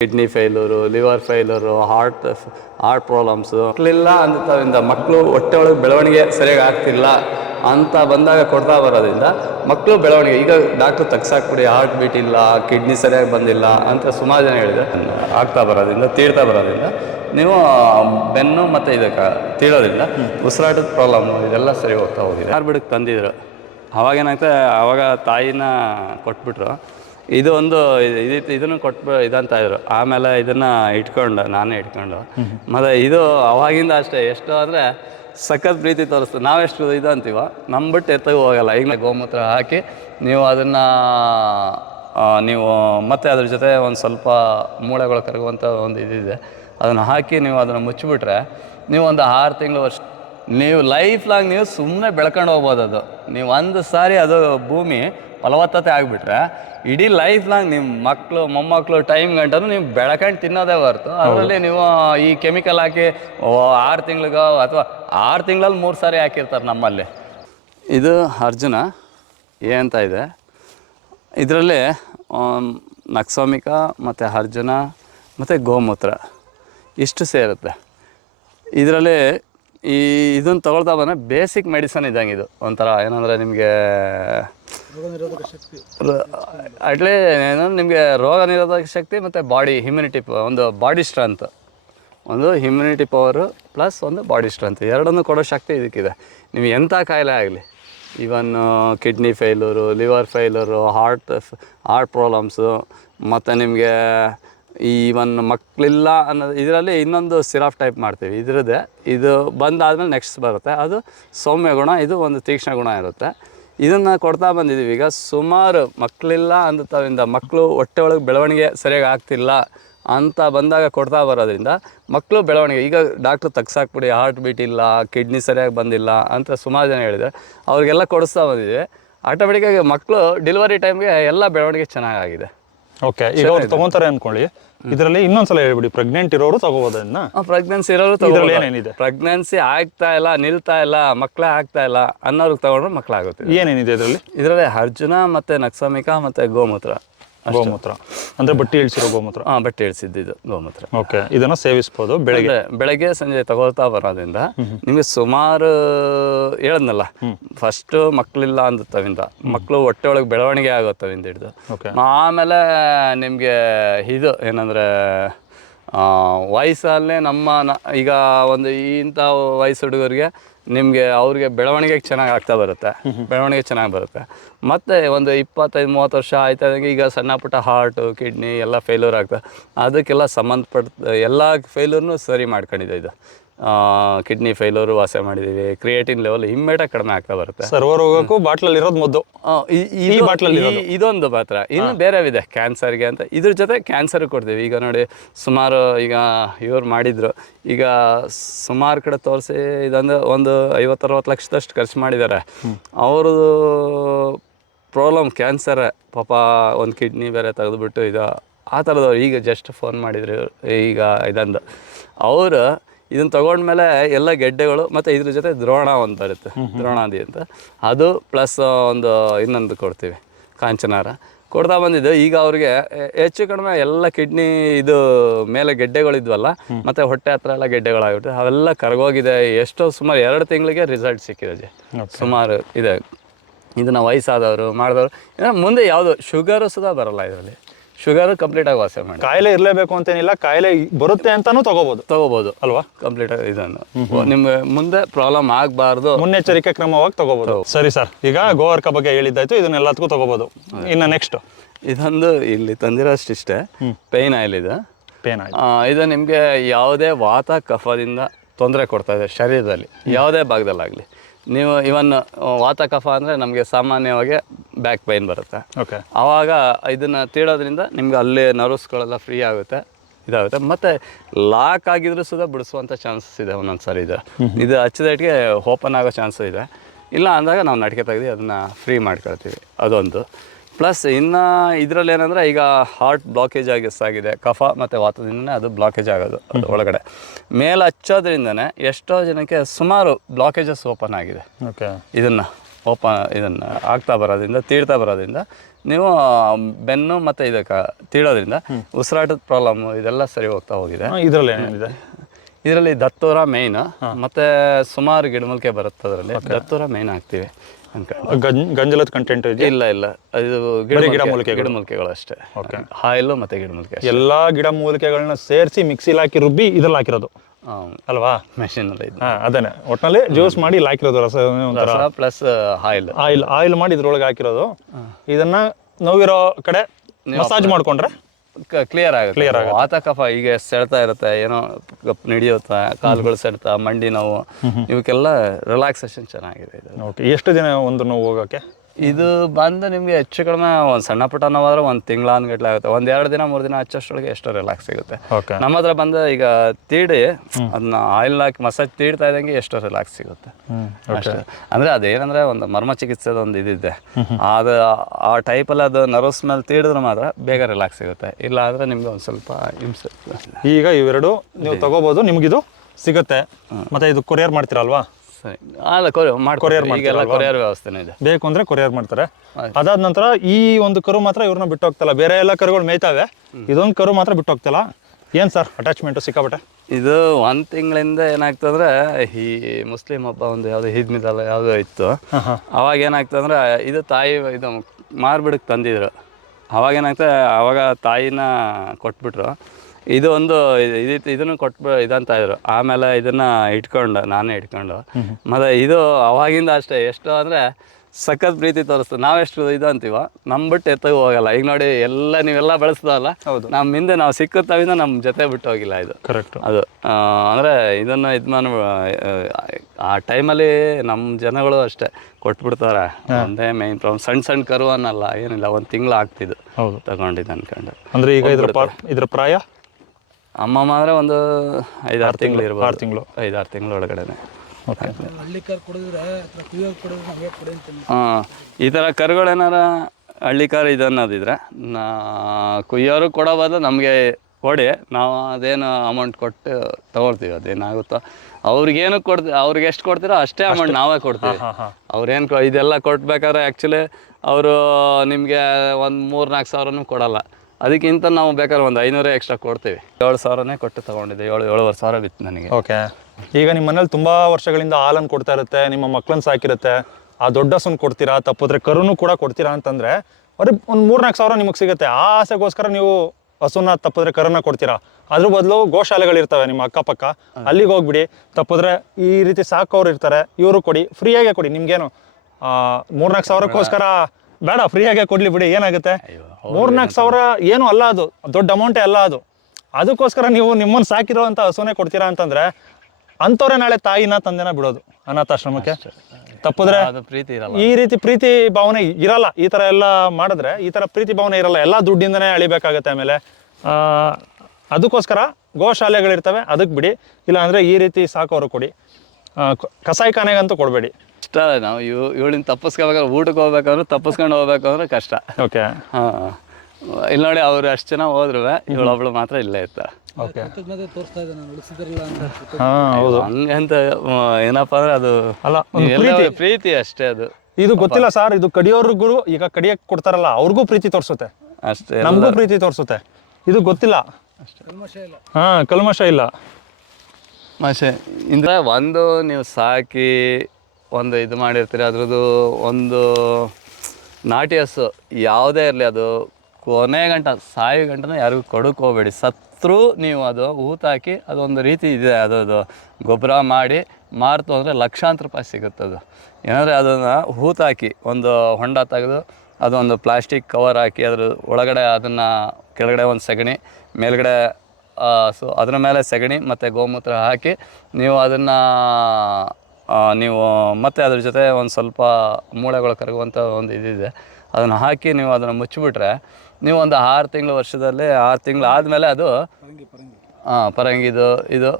Kidney failure, liver failure, heart problems ಮಕ್ಕಳಿಲ್ಲ ಅಂತದಿಂದ ಮಕ್ಕಳು ಹೊಟ್ಟೆ ಒಳಗೆ ಬೆಳವಣಿಗೆ ಸರಿಯಾಗಿ ಆಗ್ತಿಲ್ಲ ಅಂತ ಬಂದಾಗ ಕೊಡ್ತಾ ಬರೋದ್ರಿಂದ ಮಕ್ಕಳು ಬೆಳವಣಿಗೆ ಈಗ ಡಾಕ್ಟ್ರು ತೆಗ್ಸಾಕ್ಬಿಡಿ, ಹಾರ್ಟ್ ಬೀಟ್ ಇಲ್ಲ, ಕಿಡ್ನಿ ಸರಿಯಾಗಿ ಬಂದಿಲ್ಲ ಅಂತ ಸುಮಾರು ಜನ ಹೇಳಿದೆ. ಆಗ್ತಾ ಬರೋದ್ರಿಂದ ತೀರ್ತಾ ಬರೋದ್ರಿಂದ ನೀವು ಬೆನ್ನು ಮತ್ತು ಇದಕ್ಕೆ ತೀಳೋದ್ರಿಂದ ಉಸಿರಾಟದ ಪ್ರಾಬ್ಲಮ್ಮು ಇದೆಲ್ಲ ಸರಿ ಹೋಗ್ತಾ ಹೋಗಿದೆ. ಯಾರು ಬಿಡಕ್ಕೆ ತಂದಿದ್ರು ಅವಾಗೇನಾಗ್ತದೆ, ಆವಾಗ ತಾಯಿನ ಕೊಟ್ಬಿಟ್ರು, ಇದು ಒಂದು ಇದನ್ನು ಕೊಟ್ಟು ಇದಂತ ಇದ್ರು. ಆಮೇಲೆ ಇದನ್ನು ನಾನೇ ಇಟ್ಕೊಂಡು ಮತ್ತು ಇದು ಅವಾಗಿಂದ ಅಷ್ಟೇ. ಎಷ್ಟು ಅಂದರೆ ಸಖತ್ ಪ್ರೀತಿ ತೋರಿಸ್ತು. ನಾವೆಷ್ಟು ಇದು ಅಂತೀವ, ನಮ್ಮ ಬಿಟ್ಟು ಎತ್ತಗೆ ಹೋಗಲ್ಲ. ಈಗ ಗೋಮೂತ್ರ ಹಾಕಿ ನೀವು ಅದನ್ನು ನೀವು ಮತ್ತೆ ಅದ್ರ ಜೊತೆ ಒಂದು ಸ್ವಲ್ಪ ಮೂಳೆಗಳು ಕರಗುವಂಥ ಒಂದು ಇದಿದೆ, ಅದನ್ನು ಹಾಕಿ ನೀವು ಅದನ್ನು ಮುಚ್ಚಿಬಿಟ್ರೆ ನೀವು ಒಂದು 6 ತಿಂಗಳು ವರ್ಷ ನೀವು ಲೈಫ್ ಲಾಂಗ್ ನೀವು ಸುಮ್ಮನೆ ಬೆಳ್ಕೊಂಡು ಹೋಗ್ಬೋದು. ಅದು ನೀವು ಒಂದು ಸಾರಿ ಅದು ಭೂಮಿ ಫಲವತ್ತತೆ ಆಗಿಬಿಟ್ರೆ ಇಡೀ ಲೈಫ್ ಲಾಂಗ್ ನಿಮ್ಮ ಮಕ್ಕಳು ಮೊಮ್ಮಕ್ಕಳು ಟೈಮ್ ಗಂಟನು ನೀವು ಬೆಳ್ಕೊಂಡು ತಿನ್ನೋದೇ ಹೊರತು ಅದರಲ್ಲಿ ನೀವು ಈ ಕೆಮಿಕಲ್ ಹಾಕಿ 6 ತಿಂಗಳಿಗೋ ಅಥವಾ 6 ತಿಂಗಳಲ್ಲಿ 3 ಸಾರಿ ಹಾಕಿರ್ತಾರೆ ನಮ್ಮಲ್ಲಿ. ಇದು ಅರ್ಜುನ ಅಂತ ಇದೆ. ಇದರಲ್ಲಿ ನಕ್ಸೋಮಿಕ ಮತ್ತು ಅರ್ಜುನ ಮತ್ತು ಗೋಮೂತ್ರ ಇಷ್ಟು ಸೇರುತ್ತೆ ಇದರಲ್ಲಿ. ಇದನ್ನು ತೊಗೊಳ್ತಾ ಬಂದರೆ ಬೇಸಿಕ್ ಮೆಡಿಸನ್ ಇದ್ದಂಗೆ. ಇದು ಒಂಥರ ಏನಂದರೆ ನಿಮಗೆ ಅಟ್ಲೇ ಏನಂದ್ರೆ ನಿಮಗೆ ರೋಗ ನಿರೋಧಕ ಶಕ್ತಿ ಮತ್ತು ಹ್ಯುಮಿನಿಟಿ, ಒಂದು ಬಾಡಿ ಸ್ಟ್ರೆಂತ್, ಒಂದು ಹ್ಯುಮಿನಿಟಿ ಪವರು ಪ್ಲಸ್ ಒಂದು ಬಾಡಿ ಸ್ಟ್ರೆಂತ್ ಎರಡನ್ನೂ ಕೊಡೋ ಶಕ್ತಿ ಇದಕ್ಕಿದೆ. ನೀವು ಎಂಥ ಕಾಯಿಲೆ ಆಗಲಿ, even kidney failure, liver failure, heart problems, ಮತ್ತು ನಿಮಗೆ ಈವನ್ ಮಕ್ಕಳಿಲ್ಲ ಅನ್ನೋದು ಇದರಲ್ಲಿ ಇನ್ನೊಂದು ಸಿರಾಫ್ ಟೈಪ್ ಮಾಡ್ತೀವಿ. ಇದರದ್ದೇ ಇದು ಬಂದಾದಮೇಲೆ ನೆಕ್ಸ್ಟ್ ಬರುತ್ತೆ, ಅದು ಸೌಮ್ಯ ಗುಣ, ಇದು ಒಂದು ತೀಕ್ಷ್ಣ ಗುಣ ಇರುತ್ತೆ. ಇದನ್ನು ಕೊಡ್ತಾ ಬಂದಿದ್ದೀವಿ. ಈಗ ಸುಮಾರು ಮಕ್ಕಳಿಲ್ಲ ಅಂದತವಿಂದ ಮಕ್ಕಳು ಹೊಟ್ಟೆ ಒಳಗೆ ಬೆಳವಣಿಗೆ ಸರಿಯಾಗಿ ಆಗ್ತಿಲ್ಲ ಅಂತ ಬಂದಾಗ ಕೊಡ್ತಾ ಬರೋದ್ರಿಂದ ಮಕ್ಕಳು ಬೆಳವಣಿಗೆ ಈಗ ಡಾಕ್ಟ್ರು ತೆಗ್ಸಾಕ್ಬಿಡಿ, ಹಾರ್ಟ್ ಬೀಟ್ ಇಲ್ಲ, ಕಿಡ್ನಿ ಸರಿಯಾಗಿ ಬಂದಿಲ್ಲ ಅಂತ ಸುಮಾರು ಜನ ಹೇಳಿದೆ. ಅವ್ರಿಗೆಲ್ಲ ಕೊಡಿಸ್ತಾ ಬಂದಿದ್ದೀವಿ. ಆಟೋಮೆಟಿಕ್ಕಾಗಿ ಮಕ್ಕಳು ಡೆಲಿವರಿ ಟೈಮ್ಗೆ ಎಲ್ಲ ಬೆಳವಣಿಗೆ ಚೆನ್ನಾಗಾಗಿದೆ. ಓಕೆ, ಈಗ ಅವ್ರು ತೊಗೊತಾರೆ ಅಂದ್ಕೊಳ್ಳಿ, ಇದರಲ್ಲಿ ಇನ್ನೊಂದ್ಸಲ ಹೇಳ್ಬಿಡಿ, ಪ್ರೆಗ್ನೆಂಟ್ ಇರೋರು ತಗೋಬೋದನ್ನ? ಪ್ರೆಗ್ನೆನ್ಸಿ ಇರೋರು ಏನೇನಿದೆ? ಪ್ರೆಗ್ನೆನ್ಸಿ ಆಗ್ತಾ ಇಲ್ಲ, ನಿಲ್ತಾ ಇಲ್ಲ, ಮಕ್ಕಳೇ ಆಗ್ತಾ ಇಲ್ಲ ಅನ್ನೋರ್ಗೆ ತಗೊಂಡ್ರೆ ಮಕ್ಕಳಾಗುತ್ತೆ. ಏನೇನಿದೆ ಇದರಲ್ಲಿ ಅರ್ಜುನ ಮತ್ತು ನಕ್ಸಮಿಕ ಮತ್ತು ಗೋಮೂತ್ರ. ಅಂದ್ರೆ ಬಟ್ಟಿ ಇಳಿಸಿರೋ ಗೋಮೂತ್ರ? ಬಟ್ಟಿ ಇಳಿಸಿದ್ದು ಗೋಮೂತ್ರ. ಓಕೆ, ಇದನ್ನ ಸೇವಿಸ್ಬೋದು ಬೆಳಗ್ಗೆ ಸಂಜೆ ತಗೊಳ್ತಾ ಬರೋದ್ರಿಂದ ನಿಮಗೆ ಸುಮಾರು ಹೇಳದ್ನಲ್ಲ, ಫಸ್ಟ್ ಮಕ್ಕಳಿಲ್ಲ ಅಂದತವಿಂದ ಮಕ್ಕಳು ಹೊಟ್ಟೆ ಒಳಗೆ ಬೆಳವಣಿಗೆ ಆಗೋತ್ತವಿಂದ ಹಿಡಿದು ಆಮೇಲೆ ನಿಮಗೆ ಇದು ಏನಂದ್ರೆ ವಯಸ್ಸಲ್ಲೇ ಈಗ ಒಂದು ಇಂಥ ವಯಸ್ಸು ಹುಡುಗರಿಗೆ ನಿಮಗೆ ಅವ್ರಿಗೆ ಬೆಳವಣಿಗೆ ಚೆನ್ನಾಗಿ ಆಗ್ತಾ ಬರುತ್ತೆ, ಬೆಳವಣಿಗೆ ಚೆನ್ನಾಗಿ ಬರುತ್ತೆ. ಮತ್ತು ಒಂದು 25-30 ವರ್ಷ ಆಯ್ತಾದಂಗೆ ಈಗ ಸಣ್ಣ ಪುಟ್ಟ ಹಾರ್ಟು, ಕಿಡ್ನಿ ಎಲ್ಲ ಫೇಲ್ಯೂರ್ ಆಗ್ತದೆ. ಅದಕ್ಕೆಲ್ಲ ಸಂಬಂಧಪಟ್ಟ ಎಲ್ಲ ಫೇಲ್ಯೂರ್ನು ಸರಿ ಮಾಡ್ಕೊಂಡಿದೆ. ಇದು ಕಿಡ್ನಿ ಫೇಲ್ಯೂರು ವಾಸ ಮಾಡಿದ್ದೀವಿ. ಕ್ರಿಯೇಟಿನ್ ಲೆವೆಲ್ ಇಮ್ಮಿಡಿಯೇಟಾಗಿ ಕಡಿಮೆ ಆಗ್ತಾ ಬರುತ್ತೆ. ಸರ್ವರೋಗಕ್ಕೂ ಬಾಟ್ಲಲ್ಲಿ ಇರೋದು ಮದ್ದು ಇದೊಂದು ಮಾತ್ರ. ಇನ್ನು ಬೇರೆವಿದೆ ಕ್ಯಾನ್ಸರ್ಗೆ ಅಂತ. ಇದ್ರ ಜೊತೆ ಕ್ಯಾನ್ಸರ್ ಕೊಡ್ತೀವಿ. ಈಗ ನೋಡಿ ಸುಮಾರು ಈಗ ಇವ್ರು ಮಾಡಿದ್ರು, ಈಗ ಸುಮಾರು ಕಡೆ ತೋರಿಸಿ ಒಂದು 50-60 ಲಕ್ಷದಷ್ಟು ಖರ್ಚು ಮಾಡಿದ್ದಾರೆ. ಅವ್ರದ್ದು ಪ್ರಾಬ್ಲಮ್ ಕ್ಯಾನ್ಸರ್, ಪಾಪ ಒಂದು ಕಿಡ್ನಿ ಬೇರೆ ತೆಗೆದುಬಿಟ್ಟು ಆ ಥರದವ್ರು ಈಗ ಜಸ್ಟ್ ಫೋನ್ ಮಾಡಿದ್ರು. ಈಗ ಅವರು ಇದನ್ನು ತೊಗೊಂಡ್ಮೇಲೆ ಎಲ್ಲ ಗೆಡ್ಡೆಗಳು ಮತ್ತು ಇದ್ರ ಜೊತೆ ದ್ರೋಣ ಒಂದು ಬರುತ್ತೆ, ದ್ರೋಣಾದಿ ಅಂತ, ಅದು ಪ್ಲಸ್ ಇನ್ನೊಂದು ಕೊಡ್ತೀವಿ, ಕಾಂಚನಾರ ಕೊಡ್ತಾ ಬಂದಿದ್ದು. ಈಗ ಅವ್ರಿಗೆ ಹೆಚ್ಚು ಕಡಿಮೆ ಎಲ್ಲ ಕಿಡ್ನಿ ಮೇಲೆ ಗೆಡ್ಡೆಗಳಿದ್ವಲ್ಲ ಮತ್ತು ಹೊಟ್ಟೆ ಹತ್ರ ಎಲ್ಲ ಗೆಡ್ಡೆಗಳಾಗ್ಬಿಟ್ಟು ಅವೆಲ್ಲ ಕರಗೋಗಿದೆ. ಸುಮಾರು 2 ತಿಂಗಳಿಗೆ ರಿಸಲ್ಟ್ ಸಿಕ್ಕಿದೆ. ಸುಮಾರು ಇದೆ. ಇದನ್ನು ವಯಸ್ಸಾದವರು ಮಾಡಿದವರು ಮುಂದೆ ಯಾವುದು ಶುಗರು ಸುಧಾ ಬರಲ್ಲ. ಇದರಲ್ಲಿ ಶುಗರ್ ಕಂಪ್ಲೀಟಾಗಿ ವಾಸ ಮಾಡಿ, ಕಾಯಿಲೆ ಇರಲೇಬೇಕು ಅಂತೇನಿಲ್ಲ, ಕಾಯಿಲೆ ಬರುತ್ತೆ ಅಂತಾನು ತಗೋಬಹುದು ಅಲ್ವಾ? ಕಂಪ್ಲೀಟಾಗಿ ನಿಮ್ಗೆ ಮುಂದೆ ಪ್ರಾಬ್ಲಮ್ ಆಗಬಾರ್ದು, ಮುನ್ನೆಚ್ಚರಿಕೆ ಕ್ರಮವಾಗಿ ತಗೋಬಹುದು. ಸರಿ ಸರ್, ಈಗ ಗೋವರ್ಕ ಬಗ್ಗೆ ಹೇಳಿದ್ದಾಯ್ತು, ಇದನ್ನೆಲ್ಲದಕ್ಕೂ ತಗೋಬಹುದು. ಇನ್ನು ನೆಕ್ಸ್ಟ್ ಇಲ್ಲಿ ತಂದಿರೋಷ್ಟಿಷ್ಟೇ ಪೇನ್ ಆಯಿಲ್. ಇದು ನಿಮಗೆ ಯಾವುದೇ ವಾತ ಕಫದಿಂದ ತೊಂದರೆ ಕೊಡ್ತಾ ಇದೆ ಶರೀರದಲ್ಲಿ, ಯಾವುದೇ ಭಾಗದಲ್ಲಾಗಲಿ. ನೀವು ಇವನ್ ವಾತ ಕಫ ಅಂದರೆ ನಮಗೆ ಸಾಮಾನ್ಯವಾಗಿ ಬ್ಯಾಕ್ ಪೈನ್ ಬರುತ್ತೆ. ಆವಾಗ ಇದನ್ನು ತೀಡೋದ್ರಿಂದ ನಿಮ್ಗೆ ಅಲ್ಲಿ ನರ್ವ್ಸ್ಗಳೆಲ್ಲ ಫ್ರೀ ಆಗುತ್ತೆ, ಇದಾಗುತ್ತೆ. ಮತ್ತು ಲಾಕ್ ಆಗಿದ್ರೂ ಸುಧಾ ಬಿಡಿಸುವಂಥ ಚಾನ್ಸಸ್ ಇದೆ ಒಂದೊಂದು ಸಾರಿ. ಇದು ಹಚ್ಚಿದ ಇಟ್ಟಿಗೆ ಓಪನ್ ಆಗೋ ಚಾನ್ಸು ಇದೆ. ಇಲ್ಲ ಅಂದಾಗ ನಾವು ನಟಿಕೆ ತೆಗೆದು ಅದನ್ನು ಫ್ರೀ ಮಾಡ್ಕೊಳ್ತೀವಿ. ಅದೊಂದು ಪ್ಲಸ್ ಇನ್ನು ಇದರಲ್ಲಿ ಏನಂದರೆ ಈಗ ಹಾರ್ಟ್ ಬ್ಲಾಕೇಜ್ ಆಗಿದೆ, ಕಫ ಮತ್ತು ವಾತದಿಂದನೇ ಅದು ಬ್ಲಾಕೇಜ್ ಆಗೋದು. ಅದು ಒಳಗಡೆ ಮೇಲೆ ಹಚ್ಚೋದ್ರಿಂದನೇ ಎಷ್ಟೋ ಜನಕ್ಕೆ ಸುಮಾರು ಬ್ಲಾಕೇಜಸ್ ಓಪನ್ ಆಗಿದೆ. ಇದನ್ನು ಇದನ್ನು ಆಗ್ತಾ ಬರೋದ್ರಿಂದ ತೀಡ್ತಾ ಬರೋದ್ರಿಂದ ನೀವು ಬೆನ್ನು ಮತ್ತು ಇದಕ್ಕೆ ತೀಡೋದ್ರಿಂದ ಉಸಿರಾಟದ ಪ್ರಾಬ್ಲಮ್ ಇದೆಲ್ಲ ಸರಿ ಹೋಗ್ತಾ ಹೋಗಿದೆ. ಇದರಲ್ಲಿ ಏನಿದೆ? ಇದರಲ್ಲಿ ದತ್ತೂರ ಮೇಯ್ನ್, ಮತ್ತು ಸುಮಾರು ಗಿಡಮೂಲಿಕೆ ಬರುತ್ತೆ. ಅದರಲ್ಲಿ ದತ್ತೂರ ಮೇಯ್ನ್ ಹಾಕ್ತೀವಿ ಅನ್ಕೊಂಡು. ಗಂಜಲದ ಕಂಟೆಂಟ್ ಇದೆ? ಇಲ್ಲ, ಇದು ಗಿಡಮೂಲಿಕೆಗಳು ಅಷ್ಟೇ. ಆಯಿಲು ಮತ್ತು ಗಿಡಮೂಲಿಕೆ, ಎಲ್ಲ ಗಿಡಮೂಲಿಕೆಗಳನ್ನ ಸೇರಿಸಿ ಮಿಕ್ಸಿಲಿ ಹಾಕಿ ರುಬ್ಬಿ ಇದ್ರಲ್ಲಿ ಹಾಕಿರೋದು ಅಲ್ವಾ? ಮೆಷಿನಲ್ಲಿ ಅದೇನೆ ಒಟ್ಟಿನಲ್ಲಿ ಜ್ಯೂಸ್ ಮಾಡಿ ಇಲ್ಲಿ ಹಾಕಿರೋದು, ರಸ ಪ್ಲಸ್ ಆಯಿಲ್ ಮಾಡಿ ಇದ್ರೊಳಗೆ ಹಾಕಿರೋದು. ಇದನ್ನ ನೋವಿರೋ ಕಡೆ ಮಸಾಜ್ ಮಾಡ್ಕೊಂಡ್ರೆ ಕ್ಲಿಯರ್ ಆಗುತ್ತೆ. ವಾತ ಕಫ ಈಗ ಸೆಳ್ತಾ ಇರುತ್ತೆ, ಏನೋ ನಡೆಯುತ್ತಾ, ಕಾಲುಗಳು ಸೆಳ್ತಾ, ಮಂಡಿ ನೋವು, ಇವಕ್ಕೆಲ್ಲ ರಿಲ್ಯಾಕ್ಸೇಷನ್ ಚೆನ್ನಾಗಿದೆ ಇದು. ಓಕೆ, ಎಷ್ಟು ದಿನ ಒಂದು ನೋವು ಹೋಗೋಕ್ಕೆ? ಇದು ಬಂದು ನಿಮಗೆ ಹೆಚ್ಚು ಕಡಿಮೆ ಒಂದು ಸಣ್ಣ ಪುಟ್ಟ ನೋವಾದ್ರೆ ಒಂದು ತಿಂಗಳಾನ್ಗಟ್ಲೆ ಆಗುತ್ತೆ. 1-2 ದಿನ 3 ದಿನ ಹಚ್ಚೋಷ್ಟೊಳಗೆ ಎಷ್ಟೋ ರಿಲ್ಯಾಕ್ಸ್ ಸಿಗುತ್ತೆ. ನಮ್ಮ ಹತ್ರ ಬಂದು ಈಗ ತೀಡಿ ಅದನ್ನ ಆಯಿಲ್ ಹಾಕಿ ಮಸಾಜ್ ತೀಡ್ತಾ ಇದ್ದಂಗೆ ಎಷ್ಟೋ ರಿಲ್ಯಾಕ್ಸ್ ಸಿಗುತ್ತೆ ಅಷ್ಟೇ. ಅಂದರೆ ಅದೇನಂದರೆ ಒಂದು ಮರ್ಮ ಚಿಕಿತ್ಸೆದ ಒಂದು ಇದಿದೆ, ಅದು ಆ ಟೈಪಲ್ಲಿ ಅದು ನರ್ವ್ಸ್ ಮೇಲೆ ತೀಡಿದ್ರೆ ಮಾತ್ರ ಬೇಗ ರಿಲ್ಯಾಕ್ಸ್ ಸಿಗುತ್ತೆ. ಇಲ್ಲ ಅಂದರೆ ನಿಮ್ಗೆ ಒಂದು ಸ್ವಲ್ಪ ಹಿಂಸೆ. ಈಗ ಇವೆರಡು ನೀವು ತಗೋಬೋದು, ನಿಮಗಿದು ಸಿಗುತ್ತೆ. ಮತ್ತು ಇದು ಕೊರಿಯರ್ ಮಾಡ್ತೀರಲ್ವಾ? ಸರಿ, ಅಲ್ಲ ಕೊರಿಯರ್ ವ್ಯವಸ್ಥೆನೇ ಇದೆ. ಬೇಕು ಅಂದರೆ ಕೊರಿಯರ್ ಮಾಡ್ತಾರೆ. ಅದಾದ ನಂತರ ಈ ಒಂದು ಕರು ಮಾತ್ರ ಇವ್ರನ್ನ ಬಿಟ್ಟು ಹೋಗ್ತಲ್ಲ, ಬೇರೆ ಎಲ್ಲ ಕರುಗಳು ಮೇಯ್ತಾವೆ, ಇದೊಂದು ಕರು ಮಾತ್ರ ಬಿಟ್ಟು ಹೋಗ್ತಲ್ಲ. ಏನು ಸರ್ ಅಟ್ಯಾಚ್ಮೆಂಟು ಸಿಕ್ಕಾಬಟ್ಟೆ? ಇದು 1 ತಿಂಗಳಿಂದ ಏನಾಗ್ತಂದ್ರೆ, ಈ ಮುಸ್ಲಿಂ ಹಬ್ಬ ಒಂದು ಯಾವುದೋ ಈದ್ ಮಿಲಾದ್ ಯಾವುದೋ ಇತ್ತು, ಅವಾಗ ಏನಾಗ್ತಂದ್ರೆ ಇದು ತಾಯಿ ಇದು ಮಾರ್ಬಿಡಕ್ಕೆ ತಂದಿದ್ರು. ಅವಾಗ ಏನಾಗ್ತದೆ, ಅವಾಗ ತಾಯಿನ ಕೊಟ್ಬಿಟ್ರು. ಇದು ಒಂದು ಇದನ್ನು ಕೊಟ್ಟು ಇದಂತ ಇದ್ರು. ಆಮೇಲೆ ಇದನ್ನು ನಾನೇ ಇಟ್ಕೊಂಡು ಮತ್ತು ಇದು ಅವಾಗಿಂದ ಅಷ್ಟೇ. ಎಷ್ಟು ಅಂದರೆ ಸಖತ್ ಪ್ರೀತಿ ತೋರಿಸ್ತದೆ. ನಾವೆಷ್ಟು ಇದು ಅಂತೀವ, ನಮ್ಮ ಬಿಟ್ಟು ಎತ್ತಗೂ ಹೋಗಲ್ಲ. ಈಗ ನೋಡಿ ನೀವೆಲ್ಲ ಬಳಸ್ದಲ್ಲ, ನಮ್ಮ ಹಿಂದೆ ನಾವು ಸಿಕ್ಕುತ್ತಾವಿಂದ ನಮ್ಮ ಜೊತೆ ಬಿಟ್ಟು ಹೋಗಿಲ್ಲ ಇದು. ಕರೆಕ್ಟ್. ಅದು ಅಂದರೆ ಇದನ್ನು ಆ ಟೈಮಲ್ಲಿ ನಮ್ಮ ಜನಗಳು ಅಷ್ಟೇ ಕೊಟ್ಬಿಡ್ತಾರೆ. ಒಂದೇ ಮೇನ್ ಪ್ರಾಬ್ಲಮ್. ಸಣ್ಣ ಕರು ಅನ್ನಲ್ಲ, ಏನಿಲ್ಲ, 1 ತಿಂಗಳು ಆಗ್ತಿದ್ದು ತಗೊಂಡಿದ್ದು ಅನ್ಕೊಂಡು. ಅಂದರೆ ಈಗ ಇದ್ರ ಪ್ರಾಯ ಅಮ್ಮಮ್ಮ ಅಂದರೆ ಒಂದು 5-6 ತಿಂಗಳು ಇರ್ಬೋದು. 6 ತಿಂಗಳು 5-6 ತಿಂಗಳು ಒಳಗಡೆನೆ. ಈ ಥರ ಕರುಗಳೇನಾರ ಹಳ್ಳಿ ಕಾರು ಇದನ್ನೋದಿದ್ರೆ ಕುಯ್ಯೋರು ಕೊಡೋ ಬದಲು ನಮಗೆ ಕೊಡಿ, ನಾವು ಅದೇನು ಅಮೌಂಟ್ ಕೊಟ್ಟು ತೊಗೊಳ್ತೀವಿ. ಅದೇನಾಗುತ್ತೋ ಅವ್ರಿಗೇನು ಅವ್ರಿಗೆ ಎಷ್ಟು ಕೊಡ್ತೀರೋ ಅಷ್ಟೇ ಅಮೌಂಟ್ ನಾವೇ ಕೊಡ್ತೀವಿ. ಅವ್ರೇನು ಇದೆಲ್ಲ ಕೊಟ್ಬೇಕಾದ್ರೆ ಆ್ಯಕ್ಚುಲಿ ಅವರು ನಿಮಗೆ ಒಂದು 3-4 ಸಾವಿರನೂ ಕೊಡೋಲ್ಲ. ಅದಕ್ಕಿಂತ ನಾವು ಬೇಕಾದ್ರೆ ಒಂದು 500 ಎಕ್ಸ್ಟ್ರಾ ಕೊಡ್ತೀವಿ. 7,000ನೇ ಕೊಟ್ಟು ತೊಗೊಂಡಿದ್ದೆ. 7-7.5 ಸಾವಿರ ಬಿತ್ತು ನನಗೆ. ಓಕೆ. ಈಗ ನಿಮ್ಮ ಮನೇಲಿ ತುಂಬ ವರ್ಷಗಳಿಂದ ಹಾಲನ್ನು ಕೊಡ್ತಾ ಇರುತ್ತೆ, ನಿಮ್ಮ ಮಕ್ಕಳನ್ನ ಸಾಕಿರುತ್ತೆ, ಆ ದೊಡ್ಡ ಹಸುನ ಕೊಡ್ತೀರಾ, ತಪ್ಪಿದ್ರೆ ಕರುನು ಕೂಡ ಕೊಡ್ತೀರಾ ಅಂತಂದರೆ ಅವ್ರಿಗೆ ಒಂದು 3-4 ಸಾವಿರ ನಿಮಗೆ ಸಿಗುತ್ತೆ. ಆ ಆಸೆಗೋಸ್ಕರ ನೀವು ಹಸುನ ತಪ್ಪಿದ್ರೆ ಕರುನ ಕೊಡ್ತೀರಾ. ಅದ್ರ ಬದಲು ಗೋಶಾಲೆಗಳಿರ್ತವೆ ನಿಮ್ಮ ಅಕ್ಕಪಕ್ಕ, ಅಲ್ಲಿಗೆ ಹೋಗ್ಬಿಡಿ. ತಪ್ಪಿದ್ರೆ ಈ ರೀತಿ ಸಾಕೋರು ಇರ್ತಾರೆ, ಇವರು ಕೊಡಿ, ಫ್ರೀಯಾಗೆ ಕೊಡಿ. ನಿಮ್ಗೇನು 3-4 ಸಾವಿರಕ್ಕೋಸ್ಕರ ಬೇಡ, ಫ್ರೀಯಾಗೆ ಕೊಡ್ಲಿ ಬಿಡಿ, ಏನಾಗುತ್ತೆ? 3-4 ಸಾವಿರ ಏನು ಅಲ್ಲ, ಅದು ದೊಡ್ಡ ಅಮೌಂಟೇ ಅಲ್ಲ ಅದು. ಅದಕ್ಕೋಸ್ಕರ ನೀವು ನಿಮ್ಮನ್ನು ಸಾಕಿರೋ ಅಂತ ಹಸುನೇ ಕೊಡ್ತೀರಾ ಅಂತಂದರೆ ಅಂಥವ್ರೆ ನಾಳೆ ತಾಯಿನ ತಂದೆನ ಬಿಡೋದು ಅನಾಥಾಶ್ರಮಕ್ಕೆ. ತಪ್ಪಿದ್ರೆ ಈ ರೀತಿ ಪ್ರೀತಿ ಭಾವನೆ ಇರಲ್ಲ. ಈ ಥರ ಎಲ್ಲ ಮಾಡಿದ್ರೆ ಈ ಥರ ಪ್ರೀತಿ ಭಾವನೆ ಇರಲ್ಲ, ಎಲ್ಲ ದುಡ್ಡಿಂದನೇ ಅಳಿಬೇಕಾಗತ್ತೆ. ಆಮೇಲೆ ಅದಕ್ಕೋಸ್ಕರ ಗೋಶಾಲೆಗಳಿರ್ತವೆ, ಅದಕ್ಕೆ ಬಿಡಿ. ಇಲ್ಲ ಅಂದರೆ ಈ ರೀತಿ ಸಾಕೋರು ಕೊಡಿ. ಕಸಾಯಿಖಾನೆಗಂತೂ ಕೊಡಬೇಡಿ. ಇಷ್ಟ ನಾವು ಇವಳಿಂದ ತಪ್ಪಿಸ್ಕೋಬೇಕಾದ್ರೆ, ಊಟಕ್ಕೆ ಹೋಗ್ಬೇಕಂದ್ರೆ ತಪ್ಪಿಸ್ಕೊಂಡು ಹೋಗ್ಬೇಕಂದ್ರೆ ಕಷ್ಟ. ಓಕೆ. ಹಾಂ, ಇಲ್ಲಿ ನೋಡಿ ಅವ್ರು ಅಷ್ಟು ಜನ ಹೋದ್ರು, ಇವಳೊಬ್ಳು ಮಾತ್ರ ಇಲ್ಲೇ ಇತ್ತ. ಓಕೆ. ಹೌದು, ಹಂಗಂತ ಏನಪ್ಪ ಅಂದ್ರೆ ಅದು ಅಲ್ಲ, ಪ್ರೀತಿ ಅಷ್ಟೇ. ಅದು ಇದು ಗೊತ್ತಿಲ್ಲ ಸರ್, ಇದು ಕಡಿಯೋರ್ಗೂ ಈಗ ಕಡಿಯಕ್ಕೆ ಕೊಡ್ತಾರಲ್ಲ ಅವ್ರಿಗೂ ಪ್ರೀತಿ ತೋರಿಸುತ್ತೆ ಅಷ್ಟೇ, ನಮಗೂ ಪ್ರೀತಿ ತೋರಿಸುತ್ತೆ. ಇದು ಗೊತ್ತಿಲ್ಲ, ಕಲ್ಮಶ ಇಲ್ಲ. ಮತ್ತೆ ಇಂದ ಒಂದು ನೀವು ಸಾಕಿ ಒಂದು ಇದು ಮಾಡಿರ್ತೀರಿ, ಅದ್ರದ್ದು ಒಂದು ನಾಟಿ ಹಸು ಯಾವುದೇ ಇರಲಿ, ಅದು ಕೊನೆ ಗಂಟ ಸಾಯೋ ಗಂಟನ ಯಾರಿಗೂ ಕೊಡಕ್ಕೆ ಹೋಗಬೇಡಿ. ಸತ್ರು ನೀವು ಅದು ಊತಾಕಿ ಅದೊಂದು ರೀತಿ ಇದೆ, ಅದು ಗೊಬ್ಬರ ಮಾಡಿ ಮಾರ್ತು ಅಂದರೆ ಲಕ್ಷಾಂತರ ರೂಪಾಯಿ ಸಿಗುತ್ತೆ. ಅದು ಏನಂದರೆ ಅದನ್ನು ಹೂತಾಕಿ ಒಂದು ಹೊಂಡ ತೆಗೆದು ಅದೊಂದು ಪ್ಲಾಸ್ಟಿಕ್ ಕವರ್ ಹಾಕಿ ಅದ್ರ ಒಳಗಡೆ ಅದನ್ನು ಕೆಳಗಡೆ ಒಂದು ಸಗಣಿ, ಮೇಲ್ಗಡೆ ಅದ್ರ ಮೇಲೆ ಸಗಣಿ ಮತ್ತು ಗೋಮೂತ್ರ ಹಾಕಿ ನೀವು ಅದನ್ನು ನೀವು ಮತ್ತೆ ಅದ್ರ ಜೊತೆ ಒಂದು ಸ್ವಲ್ಪ ಮೂಳೆಗಳು ಕರಗುವಂಥ ಒಂದು ಇದಿದೆ, ಅದನ್ನು ಹಾಕಿ ನೀವು ಅದನ್ನು ಮುಚ್ಚಿಬಿಟ್ರೆ ನೀವು ಒಂದು 6 ತಿಂಗಳು ವರ್ಷದಲ್ಲಿ 6 ತಿಂಗಳು ಆದಮೇಲೆ ಅದು ಪರಂಗಿದು ಇದು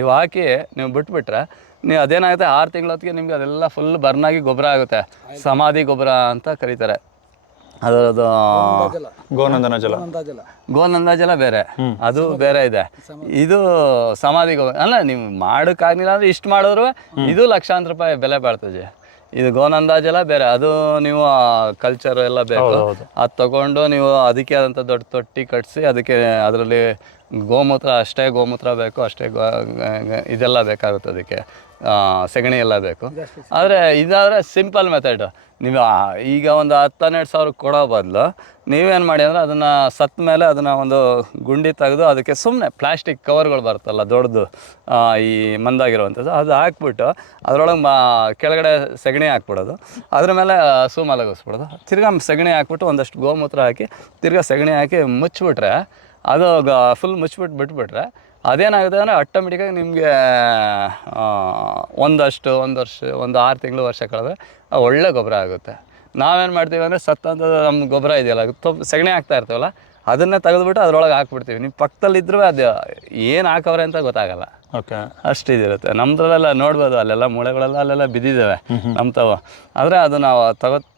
ಇವು ಹಾಕಿ ನೀವು ಬಿಟ್ಬಿಟ್ರೆ ನೀವು ಅದೇನಾಗುತ್ತೆ 6 ತಿಂಗಳ ಹೊತ್ತಿಗೆ ನಿಮಗೆ ಅದೆಲ್ಲ ಫುಲ್ ಬರ್ನಾಗಿ ಗೊಬ್ಬರ ಆಗುತ್ತೆ. ಸಮಾಧಿ ಗೊಬ್ಬರ ಅಂತ ಕರೀತಾರೆ. ಅದರದ್ದು ಗೋನಂದ ಜಲ ಬೇರೆ, ಅದು ಬೇರೆ ಇದೆ. ಇದು ಸಮಾಧಿ ಗೊಬ್ಬರ ಅಲ್ಲ. ನೀವು ಮಾಡೋಕ್ಕಾಗಲಿಲ್ಲ ಅಂದರೆ ಇಷ್ಟು ಮಾಡಿದ್ರು ಇದು ಲಕ್ಷಾಂತರ ರೂಪಾಯಿ ಬೆಲೆ ಬಾಳ್ತದೆ. ಇದು ಗೋನಂದಾಜೆಲ್ಲ ಬೇರೆ, ಅದು ನೀವು ಕಲ್ಚರ್ ಎಲ್ಲ ಬೇಕು. ಅದು ತಗೊಂಡು ನೀವು ಅದಕ್ಕೆ ಆದಂಥ ದೊಡ್ಡ ತೊಟ್ಟಿ ಕಟ್ಟಿಸಿ ಅದಕ್ಕೆ ಅದರಲ್ಲಿ ಗೋಮೂತ್ರ ಅಷ್ಟೇ ಗೋಮೂತ್ರ ಬೇಕು, ಅಷ್ಟೇ ಇದೆಲ್ಲ ಬೇಕಾಗುತ್ತೆ ಅದಕ್ಕೆ, ಸೆಗಣಿ ಎಲ್ಲ ಬೇಕು. ಆದರೆ ಇದಾದರೆ ಸಿಂಪಲ್ ಮೆಥಡ್. ನೀವು ಈಗ ಒಂದು 10-12 ಸಾವಿರ ಕೊಡೋ ಬದಲು ನೀವೇನು ಮಾಡಿ ಅಂದರೆ ಅದನ್ನು ಸತ್ತ ಮೇಲೆ ಅದನ್ನು ಒಂದು ಗುಂಡಿ ತೆಗೆದು ಅದಕ್ಕೆ ಸುಮ್ಮನೆ ಪ್ಲಾಸ್ಟಿಕ್ ಕವರ್ಗಳು ಬರುತ್ತಲ್ಲ ದೊಡ್ಡದು, ಈ ಮಂದಾಗಿರುವಂಥದ್ದು, ಅದು ಹಾಕ್ಬಿಟ್ಟು ಅದರೊಳಗೆ ಕೆಳಗಡೆ ಸೆಗಣಿ ಹಾಕ್ಬಿಡೋದು, ಅದ್ರ ಮೇಲೆ ಹಸು ಮಲಗಿಸ್ಬಿಡೋದು, ತಿರ್ಗಾ ಸೆಗಣಿ ಹಾಕ್ಬಿಟ್ಟು ಒಂದಷ್ಟು ಗೋಮೂತ್ರ ಹಾಕಿ ತಿರ್ಗಾ ಸೆಗಣಿ ಹಾಕಿ ಮುಚ್ಚಿಬಿಟ್ರೆ, ಅದು ಫುಲ್ ಮುಚ್ಚಿಬಿಟ್ಟು ಬಿಟ್ಬಿಟ್ರೆ ಅದೇನಾಗುತ್ತೆ ಅಂದರೆ ಆಟೋಮೆಟಿಕ್ಕಾಗಿ ನಿಮಗೆ ಒಂದು 6 ತಿಂಗಳು ವರ್ಷ ಕಳೆದ್ರೆ ಒಳ್ಳೆ ಗೊಬ್ಬರ ಆಗುತ್ತೆ. ನಾವೇನು ಮಾಡ್ತೀವಿ ಅಂದರೆ ಸತ್ತಂಥದ್ದು ನಮ್ಮ ಗೊಬ್ಬರ ಇದೆಯಲ್ಲ, ಸೆಗಣಿ ಹಾಕ್ತಾ ಇರ್ತೀವಲ್ಲ, ಅದನ್ನೇ ತೆಗೆದುಬಿಟ್ಟು ಅದ್ರೊಳಗೆ ಹಾಕ್ಬಿಡ್ತೀವಿ. ನೀವು ಪಕ್ಕದಲ್ಲಿದ್ದರೂ ಅದು ಏನು ಹಾಕವ್ರೆ ಅಂತ ಗೊತ್ತಾಗಲ್ಲ. ಓಕೆ, ಅಷ್ಟು ಇದಿರುತ್ತೆ. ನಮ್ಮದ್ರಲ್ಲೆಲ್ಲ ನೋಡ್ಬೋದು, ಅಲ್ಲೆಲ್ಲ ಮೂಳೆಗಳೆಲ್ಲ ಅಲ್ಲೆಲ್ಲ ಬಿದ್ದಿದ್ದಾವೆ ನಮ್ಮ ತಾವು. ಆದರೆ ಅದು ನಾವು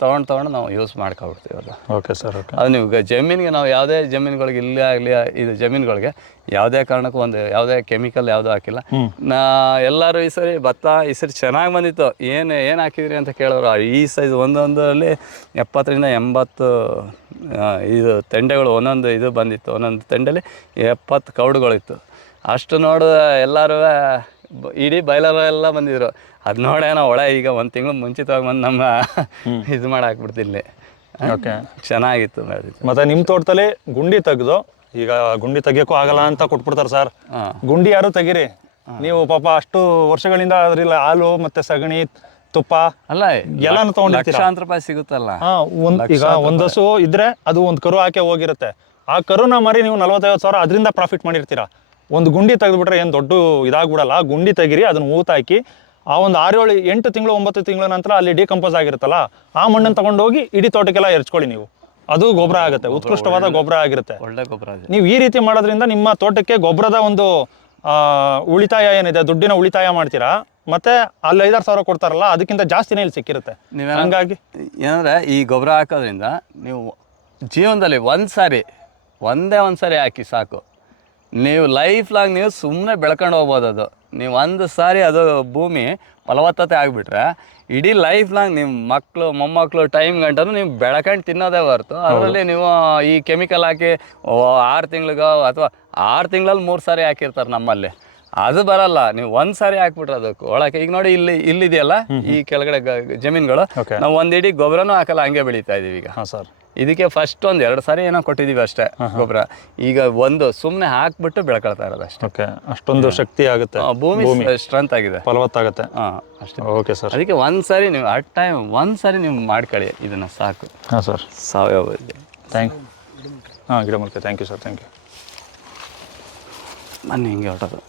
ತೊಗೊಂಡು ನಾವು ಯೂಸ್ ಮಾಡ್ಕೊಬಿಡ್ತೀವಿ ಅದು. Okay sir. ಓಕೆ, ಅದು ನೀವು ಜಮೀನಿಗೆ ನಾವು ಯಾವುದೇ ಜಮೀನುಗಳಿಗೆ ಇಲ್ಲೇ ಆಗಲಿ ಇದು ಜಮೀನುಗಳಿಗೆ ಯಾವುದೇ ಕಾರಣಕ್ಕೂ ಯಾವುದೇ ಕೆಮಿಕಲ್ ಯಾವುದೂ ಹಾಕಿಲ್ಲ. ಎಲ್ಲರೂ ಈ ಸರಿ ಭತ್ತ ಈ ಸರಿ ಚೆನ್ನಾಗಿ ಬಂದಿತ್ತು, ಏನು ಹಾಕಿದ್ರಿ ಅಂತ ಕೇಳೋರು. ಈ ಸೈಜ್ ಒಂದೊಂದರಲ್ಲಿ 70-80 ಇದು ತೆಂಡೆಗಳು ಒಂದೊಂದು ಇದು ಬಂದಿತ್ತು. ಒಂದೊಂದು ತೆಂಡಲ್ಲಿ 70 ಕೌಡುಗಳಿತ್ತು. ಅಷ್ಟು ನೋಡಿದ್ರೆ ಎಲ್ಲರೂ ಇಡೀ ಬಯಲರೆಲ್ಲ ಬಂದಿದ್ರು. ಅದು ನೋಡೇನೋ ಒಳ್ಳೆ ಈಗ 1 ತಿಂಗಳು ಮುಂಚಿತವಾಗಿ ಬಂದು ನಮ್ಮ ಇದು ಮಾಡಾಕ್ಬಿಡ್ತಿಲ್ಲಿ. ಓಕೆ, ಚೆನ್ನಾಗಿತ್ತು. ಮತ್ತೆ ನಿಮ್ಮ ತೋಟದಲ್ಲಿ ಗುಂಡಿ ತೆಗೆದು, ಈಗ ಗುಂಡಿ ತೆಗಿಯೋಕ್ಕೂ ಆಗಲ್ಲ ಅಂತ ಕೊಟ್ಬಿಡ್ತಾರೆ ಸರ್. ಗುಂಡಿ ಯಾರು ತೆಗೀರಿ ನೀವು, ಪಾಪ ಅಷ್ಟು ವರ್ಷಗಳಿಂದ ಅದ್ರಲ್ಲಿ ಹಾಲು ಮತ್ತೆ ಸಗಣಿ ತುಪ್ಪ ಅಲ್ಲ ಎಲ್ಲಾನು ತಗೊಂಡಿರ್ತೀರ. ಲಕ್ಷಾಂತರ ರೂಪಾಯಿ ಸಿಗುತ್ತಲ್ಲ. ಈಗ ಒಂದು ಹಸು ಇದ್ರೆ ಅದು ಒಂದು ಕರು ಹಾಕಿ ಹೋಗಿರುತ್ತೆ. ಆ ಕರುನ ಮಾರಿ ನೀವು 40-50 ಸಾವಿರ ಅದರಿಂದ ಪ್ರಾಫಿಟ್ ಮಾಡಿರ್ತೀರಾ. ಒಂದು ಗುಂಡಿ ತೆಗೆದುಬಿಟ್ರೆ ಏನು ದೊಡ್ಡ ಇದಾಗ್ಬಿಡಲ್ಲ. ಗುಂಡಿ ತೆಗೀರಿ, ಅದನ್ನ ಊತಾಕಿ ಆ ಒಂದು 6-7-8 ತಿಂಗಳು 9 ತಿಂಗಳ ನಂತರ ಅಲ್ಲಿ ಡಿಕಂಪೋಸ್ ಆಗಿರುತ್ತಲ್ಲ, ಆ ಮಣ್ಣನ್ನು ತಗೊಂಡೋಗಿ ಇಡೀ ತೋಟಕ್ಕೆಲ್ಲ ಎರ್ಚ್ಕೊಳ್ಳಿ ನೀವು. ಅದು ಗೊಬ್ಬರ ಆಗುತ್ತೆ, ಉತ್ಕೃಷ್ಟವಾದ ಗೊಬ್ಬರ ಆಗಿರುತ್ತೆ. ಒಳ್ಳೆ ಗೊಬ್ಬರ. ನೀವು ಈ ರೀತಿ ಮಾಡೋದ್ರಿಂದ ನಿಮ್ಮ ತೋಟಕ್ಕೆ ಗೊಬ್ಬರದ ಒಂದು ಉಳಿತಾಯ ಏನಿದೆ, ದುಡ್ಡಿನ ಉಳಿತಾಯ ಮಾಡ್ತೀರಾ. ಮತ್ತೆ ಅಲ್ಲಿ 5-6 ಸಾವಿರ ಕೊಡ್ತಾರಲ್ಲ, ಅದಕ್ಕಿಂತ ಜಾಸ್ತಿನೇ ಇಲ್ಲಿ ಸಿಕ್ಕಿರುತ್ತೆ. ಹಂಗಾಗಿ ಏನಂದರೆ ಈ ಗೊಬ್ಬರ ಹಾಕೋದ್ರಿಂದ ನೀವು ಜೀವನದಲ್ಲಿ ಒಂದೇ ಸಾರಿ ಹಾಕಿ ಸಾಕು. ನೀವು ಲೈಫ್ ಲಾಂಗ್ ನೀವು ಸುಮ್ಮನೆ ಬೆಳ್ಕೊಂಡು ಹೋಗ್ಬೋದು. ಅದು ನೀವು ಒಂದು ಸಾರಿ ಅದು ಭೂಮಿ ಫಲವತ್ತತೆ ಆಗಿಬಿಟ್ರೆ ಇಡೀ ಲೈಫ್ ಲಾಂಗ್ ನಿಮ್ಮ ಮಕ್ಕಳು ಮೊಮ್ಮಕ್ಕಳು ಟೈಮ್ ಗಂಟನೂ ನೀವು ಬೆಳ್ಕೊಂಡು ತಿನ್ನೋದೇ ಹೊರತು ಅದರಲ್ಲಿ ನೀವು ಈ ಕೆಮಿಕಲ್ ಹಾಕಿ 6 ತಿಂಗಳಿಗೋ ಅಥವಾ 6 ತಿಂಗಳಲ್ಲಿ 3 ಸಾರಿ ಹಾಕಿರ್ತಾರೆ ನಮ್ಮಲ್ಲಿ. ಅದು ಬರಲ್ಲ. ನೀವು 1 ಸಾರಿ ಹಾಕ್ಬಿಟ್ರೆ ಅದಕ್ಕೆ ಒಳಕ್ಕೆ. ಈಗ ನೋಡಿ ಇಲ್ಲಿದೆಯಲ್ಲ ಈ ಕೆಳಗಡೆ ಜಮೀನುಗಳು, ನಾವು ಒಂದು ಇಡೀ ಗೊಬ್ಬರನೂ ಹಾಕಲ್ಲ, ಹಂಗೆ ಬೆಳೀತಾ ಇದೀವಿ ಈಗ. ಸರ್, ಇದಕ್ಕೆ ಫಸ್ಟ್ 1-2 ಸಾರಿ ಏನೋ ಕೊಟ್ಟಿದ್ದೀವಿ ಅಷ್ಟೇ ಗೊಬ್ಬರ. ಈಗ ಸುಮ್ಮನೆ ಹಾಕ್ಬಿಟ್ಟು ಬೆಳ್ಕೊಳ್ತಾ ಇರೋದು ಅಷ್ಟೇ. ಓಕೆ, ಅಷ್ಟೊಂದು ಶಕ್ತಿ ಆಗುತ್ತೆ, ಭೂಮಿ ಸ್ಟ್ರೆಂತ್ ಆಗಿದೆ, ಫಲವತ್ತಾಗುತ್ತೆ. ಅಷ್ಟೇ. ಓಕೆ ಸರ್, ಅದಕ್ಕೆ 1 ಸಾರಿ ನೀವು ಒಂದು ಸಾರಿ ನೀವು ಮಾಡ್ಕೊಳ್ಳಿ ಇದನ್ನು ಸಾಕು. ಹಾಂ ಸರ್, ಸಾವಯವ ಥ್ಯಾಂಕ್ ಯು. ಗಿಡಮೂಲಿಕೆ thank you sir, thank you. ನಾನು ಹಿಂಗೆ ಹೊಟ್ಟದು.